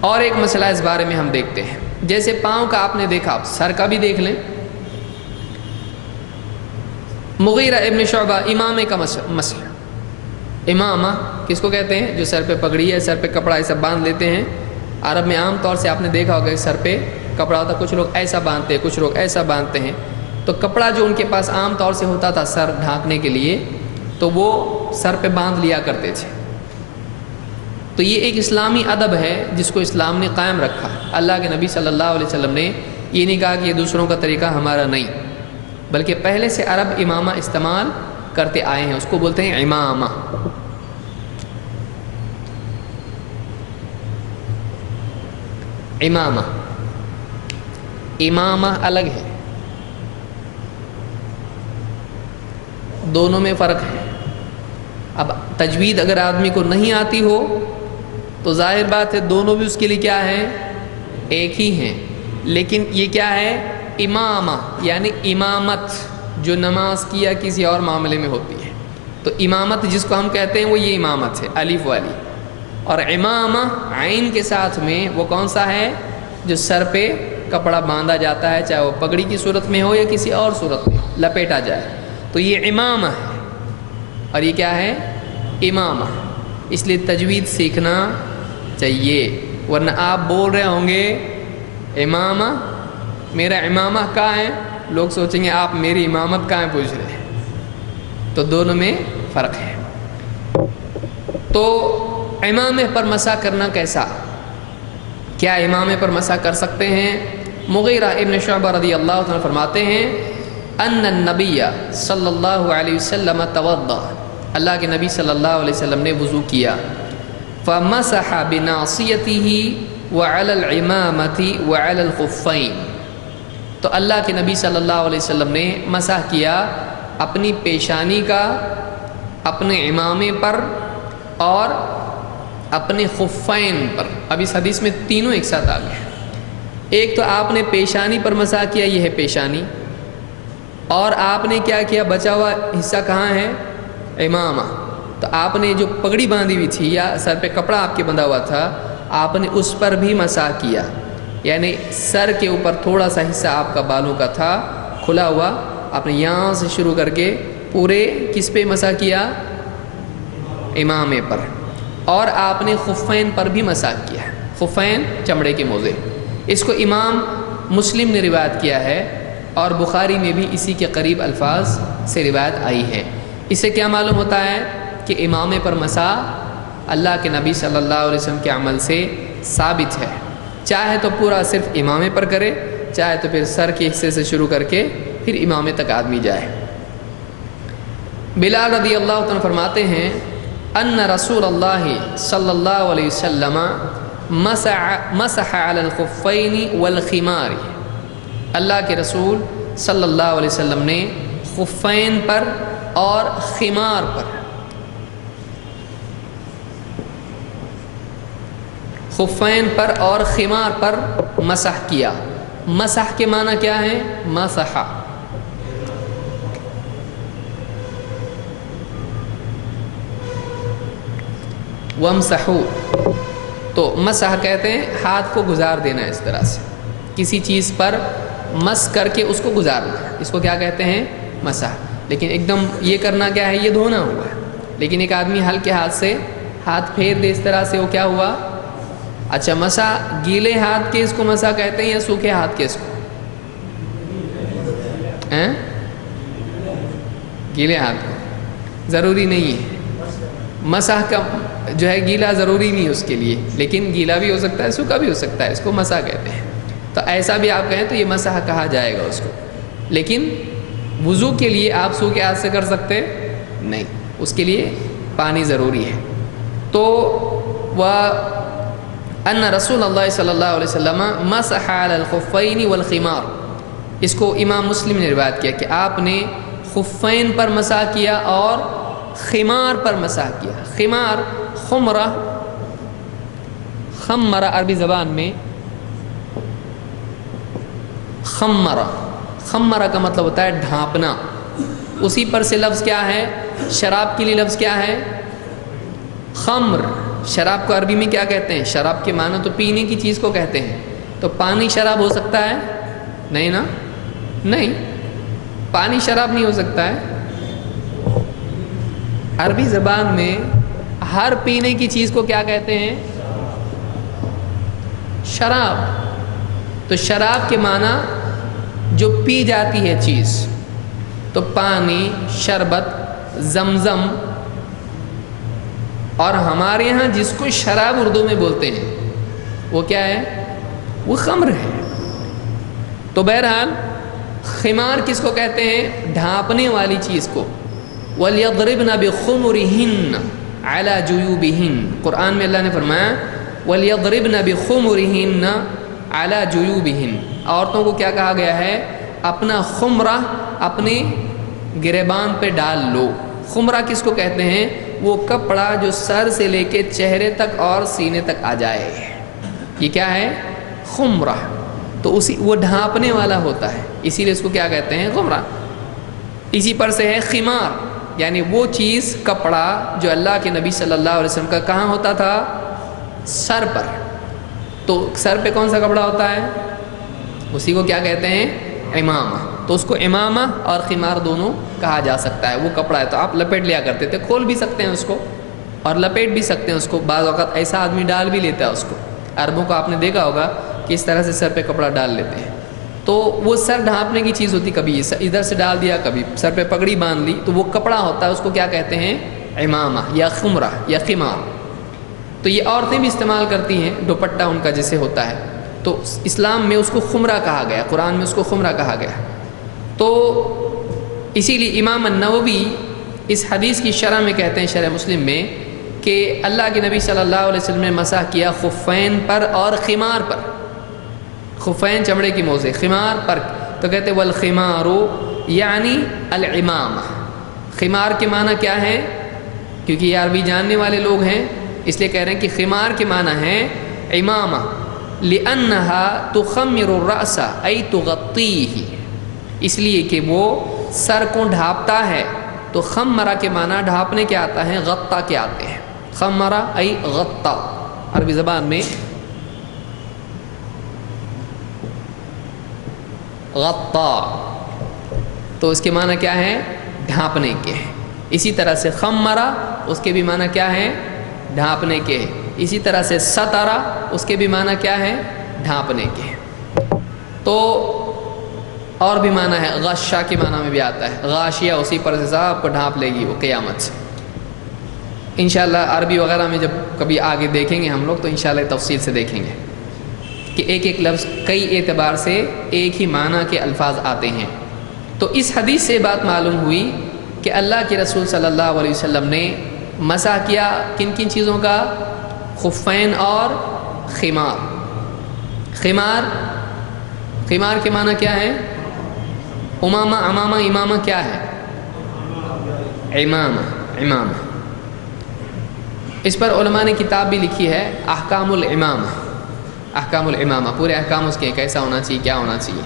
اور ایک مسئلہ اس بارے میں ہم دیکھتے ہیں، جیسے پاؤں کا آپ نے دیکھا، سر کا بھی دیکھ لیں۔ مغیرہ ابن شعبہ امامے کا مسئلہ، امامہ کس کو کہتے ہیں؟ جو سر پہ پگڑی ہے، سر پہ کپڑا ایسا باندھ لیتے ہیں۔ عرب میں عام طور سے آپ نے دیکھا ہوگا کہ سر پہ کپڑا ہوتا ہے، کچھ لوگ ایسا باندھتے ہیں، کچھ لوگ ایسا باندھتے ہیں۔ تو کپڑا جو ان کے پاس عام طور سے ہوتا تھا سر ڈھانکنے کے لیے، تو وہ سر پہ باندھ لیا کرتے تھے۔ تو یہ ایک اسلامی ادب ہے جس کو اسلام نے قائم رکھا۔ اللہ کے نبی صلی اللہ علیہ وسلم نے یہ نہیں کہا کہ یہ دوسروں کا طریقہ ہمارا نہیں، بلکہ پہلے سے عرب امامہ استعمال کرتے آئے ہیں، اس کو بولتے ہیں امامہ۔ امامہ امامہ الگ ہے، دونوں میں فرق ہے۔ اب تجوید اگر آدمی کو نہیں آتی ہو تو ظاہر بات ہے دونوں بھی اس کے لیے کیا ہے؟ ایک ہی ہیں۔ لیکن یہ کیا ہے؟ امامہ یعنی امامت، جو نماز کی یا کسی اور معاملے میں ہوتی ہے۔ تو امامت جس کو ہم کہتے ہیں وہ یہ امامت ہے، الف والی۔ اور امامہ عین کے ساتھ میں وہ کون سا ہے؟ جو سر پہ کپڑا باندھا جاتا ہے، چاہے وہ پگڑی کی صورت میں ہو یا کسی اور صورت میں لپیٹا جائے، تو یہ امامہ ہے۔ اور یہ کیا ہے؟ امامہ۔ اس لیے تجوید سیکھنا چاہیے، ورنہ آپ بول رہے ہوں گے امامہ، میرا امامہ کہاں ہے؟ لوگ سوچیں گے آپ میری امامت کہاں ہے پوچھ رہے ہیں۔ تو دونوں میں فرق ہے۔ تو امامے پر مسح کرنا کیسا؟ کیا امامے پر مسح کر سکتے ہیں؟ مغیرہ ابن شعبہ رضی اللہ عنہ فرماتے ہیں ان النبی صلی اللہ علیہ وسلم توضأ، اللہ کے نبی صلی اللہ علیہ وسلم نے وضو کیا، فمسح بناصیتہ وعلی العمامة وعلی الخفین، تو اللہ کے نبی صلی اللہ علیہ وسلم نے مسح کیا اپنی پیشانی کا، اپنے عمامے پر اور اپنے خفین پر۔ اب اس حدیث میں تینوں ایک ساتھ آ گئے۔ ایک تو آپ نے پیشانی پر مسح کیا، یہ ہے پیشانی، اور آپ نے کیا کیا؟ بچا ہوا حصہ کہاں ہے؟ امامہ۔ تو آپ نے جو پگڑی باندھی ہوئی تھی یا سر پہ کپڑا آپ کے بندھا ہوا تھا، آپ نے اس پر بھی مسح کیا، یعنی سر کے اوپر تھوڑا سا حصہ آپ کا بالوں کا تھا کھلا ہوا، آپ نے یہاں سے شروع کر کے پورے کس پہ مسح کیا؟ امامے پر۔ اور آپ نے خفین پر بھی مسح کیا، خفین چمڑے کے موزے۔ اس کو امام مسلم نے روایت کیا ہے، اور بخاری میں بھی اسی کے قریب الفاظ سے روایت آئی ہے۔ اس سے کیا معلوم ہوتا ہے کہ امامے پر مسح اللہ کے نبی صلی اللہ علیہ وسلم کے عمل سے ثابت ہے۔ چاہے تو پورا صرف امامے پر کرے، چاہے تو پھر سر کے حصے سے شروع کر کے پھر امامے تک آدمی جائے۔ بلال رضی اللہ عنہ فرماتے ہیں ان رسول اللہ صلی اللہ علیہ وسلم مسح علی الخفین والخمار، اللہ کے رسول صلی اللہ علیہ وسلم نے خفین پر اور خمار پر، خفین پر اور خمار پر مسح کیا۔ مسح کے معنی کیا ہے؟ مسح، وامسحوا، تو مسح کہتے ہیں ہاتھ کو گزار دینا، اس طرح سے کسی چیز پر مس کر کے اس کو گزارنا، اس کو کیا کہتے ہیں؟ مسح۔ لیکن ایک دم یہ کرنا کیا ہے؟ یہ دھونا ہوا ہے۔ لیکن ایک آدمی ہلکے ہاتھ سے ہاتھ پھیر دے اس طرح سے، وہ کیا ہوا؟ اچھا، مسح گیلے ہاتھ کے اس کو مسح کہتے ہیں یا سوکھے ہاتھ کے اس کو؟ گیلے ہاتھ کو ضروری نہیں ہے، مسح کا جو ہے گیلا ضروری نہیں ہے اس کے لیے، لیکن گیلا بھی ہو سکتا ہے، سوکھا بھی ہو سکتا ہے، اس کو مسح کہتے ہیں۔ تو ایسا بھی آپ کہیں تو یہ مسح کہا جائے گا اس کو، لیکن وضو کے لیے آپ سوکھے ہاتھ سے کر سکتے نہیں، اس کے لیے پانی ضروری ہے۔ تو ان رسول اللہ صلی اللہ علیہ وسلم مسح علی الخفین والخمار، اس کو امام مسلم نے روایت کیا کہ آپ نے خفین پر مسح کیا اور خمار پر مسح کیا۔ خمار خمرہ، خمرہ عربی زبان میں خمرہ، خمرہ کا مطلب ہوتا ہے ڈھانپنا، اسی پر سے لفظ کیا ہے؟ شراب کے لیے لفظ کیا ہے؟ خمر، شراب کو عربی میں کیا کہتے ہیں؟ شراب کے معنی تو پینے کی چیز کو کہتے ہیں. تو پانی شراب ہو سکتا ہے؟ نہیں نا، نہیں، پانی شراب نہیں ہو سکتا ہے. عربی زبان میں ہر پینے کی چیز کو کیا کہتے ہیں؟ شراب. تو شراب کے معنی جو پی جاتی ہے چیز. تو پانی، شربت، زمزم. اور ہمارے یہاں جس کو شراب اردو میں بولتے ہیں وہ کیا ہے؟ وہ خمر ہے. تو بہرحال خمار کس کو کہتے ہیں؟ ڈھانپنے والی چیز کو. وَلْيَضْرِبْنَ بِخُمُرِهِنَّ عَلَى جُيُوبِهِنَّ. قرآن میں اللہ نے فرمایا وَلْيَضْرِبْنَ بِخُمُرِهِنَّ عَلَى جُيُوبِهِنَّ. عورتوں کو کیا کہا گیا ہے؟ اپنا خمرہ اپنے گریبان پہ ڈال لو. خمرہ کس کو کہتے ہیں؟ وہ کپڑا جو سر سے لے کے چہرے تک اور سینے تک آ جائے. یہ کیا ہے؟ خمرہ. تو وہ ڈھانپنے والا ہوتا ہے، اسی لیے اس کو کیا کہتے ہیں؟ خمرہ. اسی پر سے ہے خمار، یعنی وہ چیز، کپڑا جو اللہ کے نبی صلی اللہ علیہ وسلم کا کہاں ہوتا تھا؟ سر پر. تو سر پہ کون سا کپڑا ہوتا ہے؟ اسی کو کیا کہتے ہیں؟ امامہ. تو اس کو امامہ اور خمار دونوں کہا جا سکتا ہے. وہ کپڑا ہے تو آپ لپیٹ لیا کرتے تھے، کھول بھی سکتے ہیں اس کو اور لپیٹ بھی سکتے ہیں اس کو. بعض اوقات ایسا آدمی ڈال بھی لیتا ہے اس کو. عربوں کو آپ نے دیکھا ہوگا کہ اس طرح سے سر پہ کپڑا ڈال لیتے ہیں. تو وہ سر ڈھانپنے کی چیز ہوتی، کبھی ادھر سے ڈال دیا، کبھی سر پہ پگڑی باندھ لی، تو وہ کپڑا ہوتا ہے، اس کو کیا کہتے ہیں؟ امامہ یا خمرہ یا خمار. تو یہ عورتیں بھی استعمال کرتی ہیں، دوپٹہ ان کا جیسے ہوتا ہے. تو اسلام میں اس کو خمرہ کہا گیا، قرآن میں اس کو خمرہ کہا گیا. تو اسی لیے امام النووی اس حدیث کی شرح میں کہتے ہیں، شرح مسلم میں، کہ اللہ کے نبی صلی اللہ علیہ وسلم نے مسح کیا خفین پر اور خمار پر. خفین چمڑے کی موزے، خمار پر. تو کہتے والخمار یعنی العمامہ. خمار کے معنی کیا ہے؟ کیونکہ یہ عربی جاننے والے لوگ ہیں اس لیے کہہ رہے ہیں کہ خمار کے معنی ہے امامہ. لأنها تخمر الرأس ای تغطیہ، اس لیے کہ وہ سر کو ڈھانپتا ہے. تو خمرہ کے معنی ڈھانپنے کے آتا ہے، غطا کے آتے ہیں. خمرہ ای غطا عربی زبان میں غطا. تو اس کے معنی کیا ہے؟ ڈھانپنے کے. اسی طرح سے خمرہ اس کے بھی معنی کیا ہے؟ ڈھانپنے کے. اسی طرح سے سترہ اس کے بھی معنی کیا ہے؟ ڈھانپنے کے. تو اور بھی معنی ہے، غشہ کے معنی میں بھی آتا ہے. غاشیہ اسی پر سے آپ کو ڈھانپ لے گی وہ قیامت سے. انشاءاللہ عربی وغیرہ میں جب کبھی آگے دیکھیں گے ہم لوگ تو انشاءاللہ تفصیل سے دیکھیں گے کہ ایک ایک لفظ کئی اعتبار سے ایک ہی معنی کے الفاظ آتے ہیں. تو اس حدیث سے بات معلوم ہوئی کہ اللہ کے رسول صلی اللہ علیہ وسلم نے مسح کیا کن کن چیزوں کا؟ خفین اور خمار. خمار کے معنی کیا ہے؟ امامہ. امامہ کیا ہے؟ امامہ. اس پر علماء نے کتاب بھی لکھی ہے، احکام الامامہ. پورے احکام اس کے کیسا ہونا چاہیے، کیا ہونا چاہیے.